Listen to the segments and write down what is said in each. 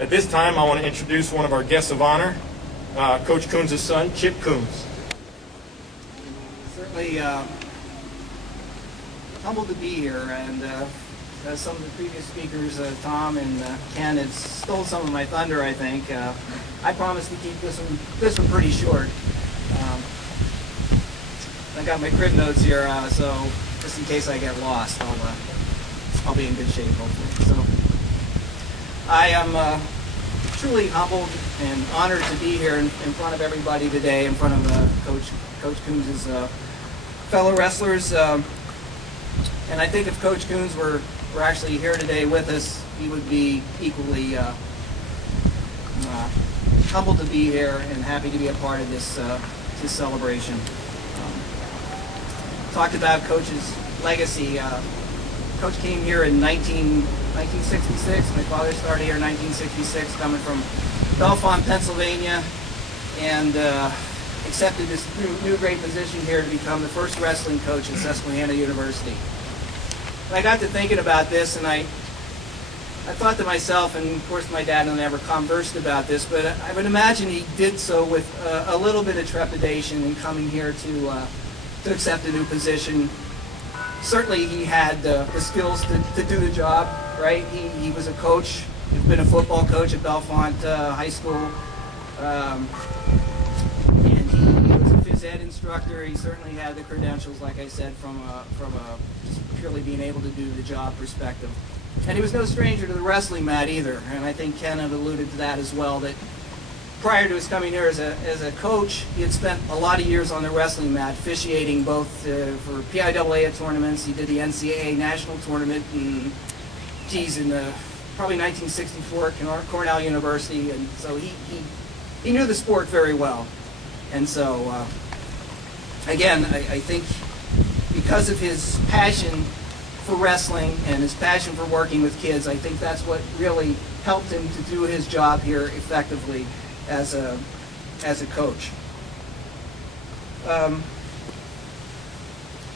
At this time, I want to introduce one of our guests of honor, Coach Kunes' son, Chip Kunes. Certainly humbled to be here, and as some of the previous speakers, Tom and Ken, have stole some of my thunder, I think. I promise to keep this one pretty short. I got my crib notes here, so just in case I get lost, I'll be in good shape, hopefully. So I am truly humbled and honored to be here in front of everybody today, in front of Coach Kunes' fellow wrestlers. And I think if Coach Kunes were actually here today with us, he would be equally humbled to be here and happy to be a part of this celebration. Talked about Coach's legacy. Coach came here in 1966. My father started here in 1966, coming from Bellefonte, Pennsylvania, and accepted this new great position here to become the first wrestling coach at Susquehanna University. And I got to thinking about this, and I thought to myself, and of course my dad and I never conversed about this, but I would imagine he did so with a little bit of trepidation in coming here to accept a new position. Certainly he had the skills to do the job, right? He was a coach. He's been a football coach at Bellefonte High School. And he was a phys ed instructor. He certainly had the credentials, like I said, from just purely being able to do the job perspective. And he was no stranger to the wrestling mat either. And I think Ken had alluded to that as well, that prior to his coming here as a coach, he had spent a lot of years on the wrestling mat, officiating both for PIAA tournaments. He did the NCAA national tournament in probably 1964 at Cornell University, and so he knew the sport very well. And so, again, I think because of his passion for wrestling and his passion for working with kids, I think that's what really helped him to do his job here effectively as a coach.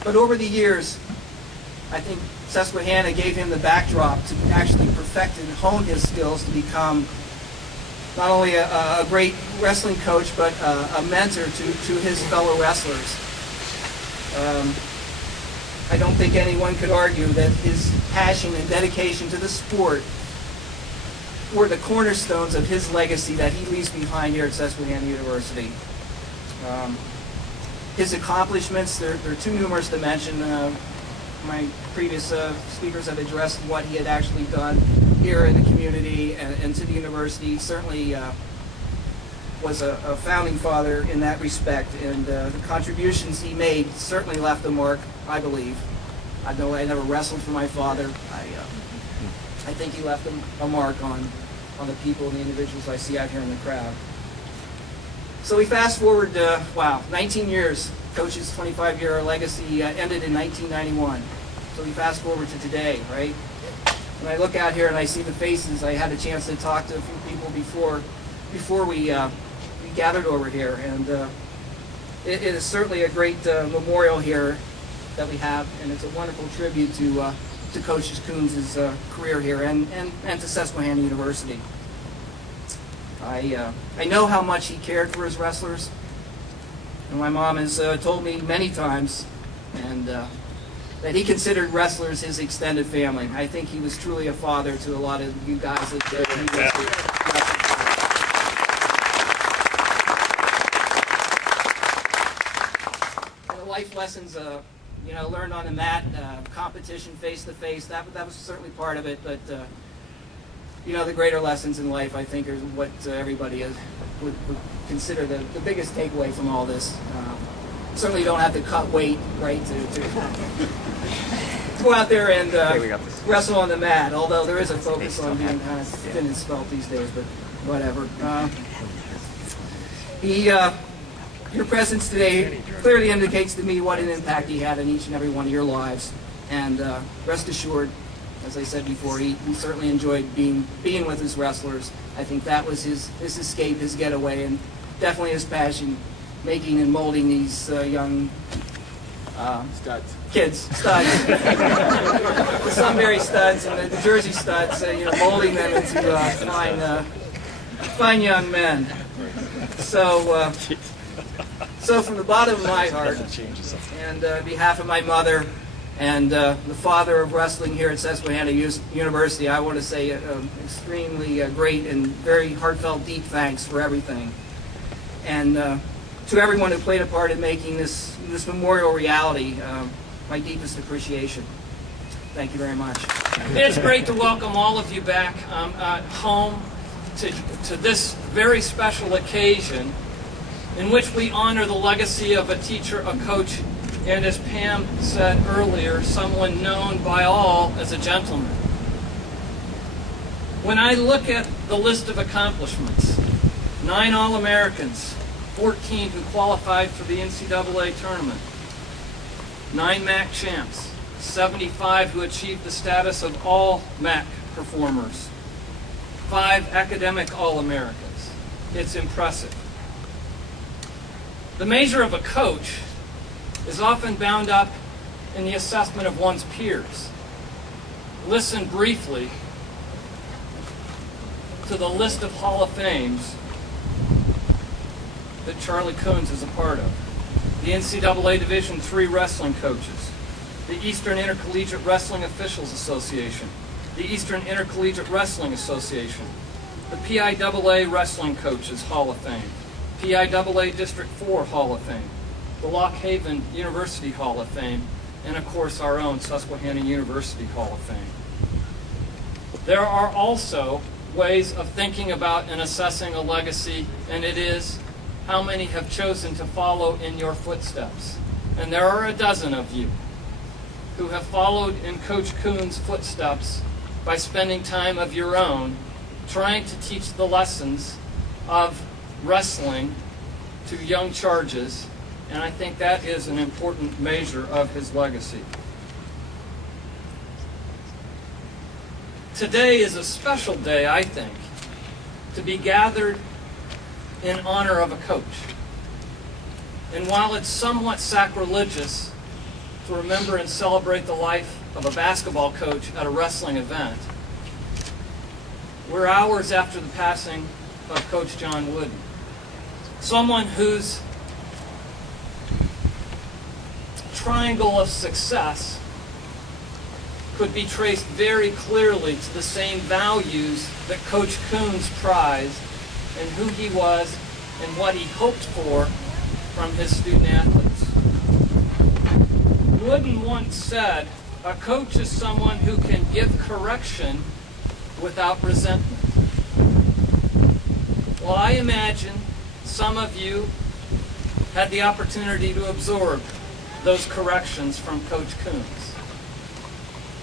But over the years, I think Susquehanna gave him the backdrop to actually perfect and hone his skills to become not only a great wrestling coach, but a mentor to his fellow wrestlers. I don't think anyone could argue that his passion and dedication to the sport were the cornerstones of his legacy that he leaves behind here at Susquehanna University. His accomplishments, they're too numerous to mention. My previous speakers have addressed what he had actually done here in the community and to the university. He certainly was a founding father in that respect, and the contributions he made certainly left a mark, I believe. I know I never wrestled for my father. I think he left a mark on the people and the individuals I see out here in the crowd. So we fast forward, 19 years. Coach's 25-year legacy ended in 1991. So we fast forward to today, right? When I look out here and I see the faces, I had a chance to talk to a few people before we gathered over here, and it is certainly a great memorial here that we have, and it's a wonderful tribute to Coach Kunes' career here and to Susquehanna University. I know how much he cared for his wrestlers, and my mom has told me many times and that he considered wrestlers his extended family. I think he was truly a father to a lot of you guys that he was. The life lessons learned on the mat, competition face to face, that was certainly part of it, but the greater lessons in life, I think, are what everybody would consider the biggest takeaway from all this. Certainly don't have to cut weight, right, to go out there and wrestle on the mat, although there is a focus on being kind of thin and svelte these days, but whatever. Your presence today clearly indicates to me what an impact he had in each and every one of your lives, and rest assured, as I said before, he certainly enjoyed being with his wrestlers. I think that was his escape, his getaway, and definitely his passion, making and molding these young Studs. Kids, studs. The Sunbury studs and the Jersey studs, molding them into fine young men. So from the bottom of my heart, and on behalf of my mother and the father of wrestling here at Susquehanna University, I want to say extremely great and very heartfelt, deep thanks for everything. And to everyone who played a part in making this memorial reality, my deepest appreciation. Thank you very much. It's great to welcome all of you back home to this very special occasion in which we honor the legacy of a teacher, a coach, and as Pam said earlier, someone known by all as a gentleman. When I look at the list of accomplishments, 9 All-Americans, 14 who qualified for the NCAA tournament, 9 MAC champs, 75 who achieved the status of all MAC performers, 5 academic All-Americans. It's impressive. The measure of a coach is often bound up in the assessment of one's peers. Listen briefly to the list of Hall of Fames that Charlie Kunes is a part of. The NCAA Division III wrestling coaches, the Eastern Intercollegiate Wrestling Officials Association, the Eastern Intercollegiate Wrestling Association, the PIAA Wrestling Coaches Hall of Fame, PIAA District 4 Hall of Fame, the Lock Haven University Hall of Fame, and of course our own Susquehanna University Hall of Fame. There are also ways of thinking about and assessing a legacy, and it is how many have chosen to follow in your footsteps. And there are a dozen of you who have followed in Coach Kunes' footsteps by spending time of your own trying to teach the lessons of wrestling to young charges, and I think that is an important measure of his legacy. Today is a special day, I think, to be gathered in honor of a coach. And while it's somewhat sacrilegious to remember and celebrate the life of a basketball coach at a wrestling event, we're hours after the passing of Coach John Wooden, someone whose triangle of success could be traced very clearly to the same values that Coach Kunes prized and who he was and what he hoped for from his student athletes. Wooden once said, "A coach is someone who can give correction without resentment." Well, I imagine some of you had the opportunity to absorb those corrections from Coach Kunes.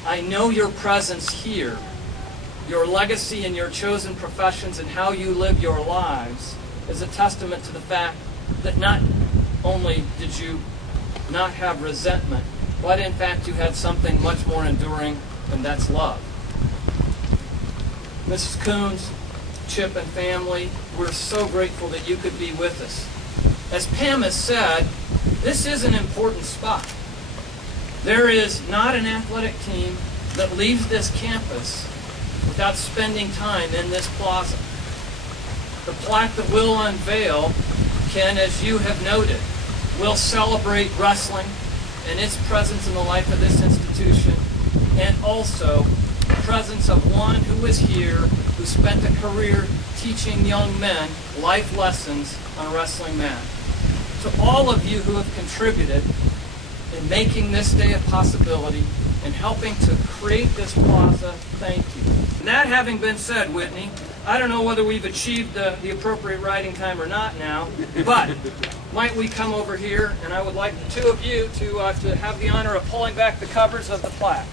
I know your presence here, your legacy in your chosen professions and how you live your lives is a testament to the fact that not only did you not have resentment, but in fact you had something much more enduring, and that's love. Mrs. Kunes, Chip, and family, we're so grateful that you could be with us. As Pam has said, this is an important spot. There is not an athletic team that leaves this campus without spending time in this plaza. The plaque that we'll unveil can, as you have noted, will celebrate wrestling and its presence in the life of this institution, and also the presence of one who was here, who spent a career teaching young men life lessons on a wrestling mat. To all of you who have contributed in making this day a possibility and helping to create this plaza, thank you. And that having been said, Whitney, I don't know whether we've achieved the appropriate riding time or not now, but might we come over here, and I would like the two of you to have the honor of pulling back the covers of the plaque.